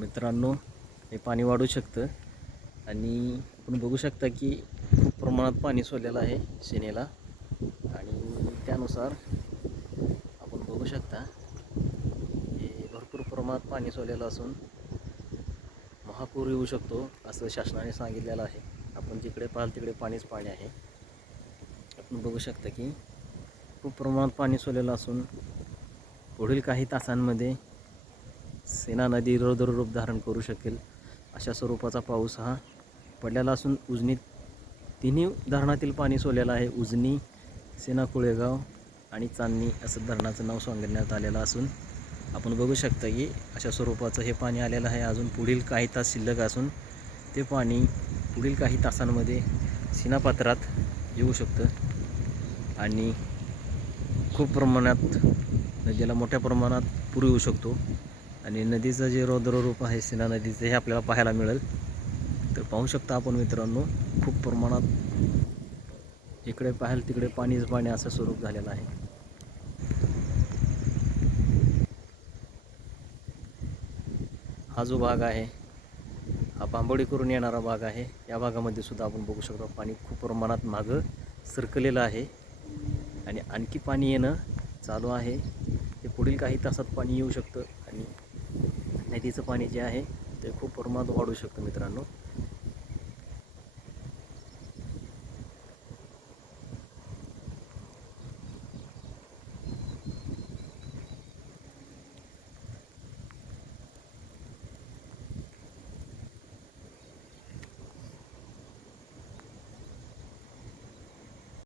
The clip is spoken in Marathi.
मित्रांनो हे पाणी वाढू शकतं. आणि आपण बघू शकता की खूप प्रमाणात पाणी सोडलेलं आहे शेनेला आणि त्यानुसार आपण बघू शकता की भरपूर प्रमाणात पाणी सोडलेलं असून महापूर येऊ शकतो असं शासनाने सांगितलेलं आहे. आपण जिकडे पाहाल तिकडे पाणीच पाणी आहे. आपण बघू शकता की खूप प्रमाणात पाणी सोडलेलं असून पुढील काही तासांमध्ये सेना नदी रौद्र रूप धारण करू शकेल. अशा स्वरूपाचा पाऊस हा पडलेला असून उजनी तिन्ही धरणातील पाणी सोडलेलं आहे. उजनी सेना कुळेगाव आणि चांदणी असं धरणाचं नाव सांगण्यात आलेलं असून आपण बघू शकता की अशा स्वरूपाचं हे पाणी आलेलं आहे. अजून पुढील काही तास शिल्लक असून ते पाणी पुढील काही तासांमध्ये सीनापात्रात येऊ शकतं. आणि खूप प्रमाणात नदीला मोठ्या प्रमाणात पूर येऊ शकतो. आणि नदीचं जे रौद्र रूप आहे सीना नदीचं हे आपल्याला पाहायला मिळेल. तर पाहू शकता आपण मित्रांनो खूप प्रमाणात इकडे पाहाल तिकडे पाणीच पाणी असं स्वरूप झालेलं आहे. हा जो भाग आहे हा बांबोडी करून येणारा भाग आहे. या भागामध्ये सुद्धा आपण बघू शकतो पाणी खूप प्रमाणात मागं सरकलेलं आहे. आणि आणखी पाणी येणं चालू आहे. ते पुढील काही तासात पाणी येऊ शकतं आणि नदीचं पाणी जे आहे ते खूप प्रमाणात वाढू शकतं मित्रांनो.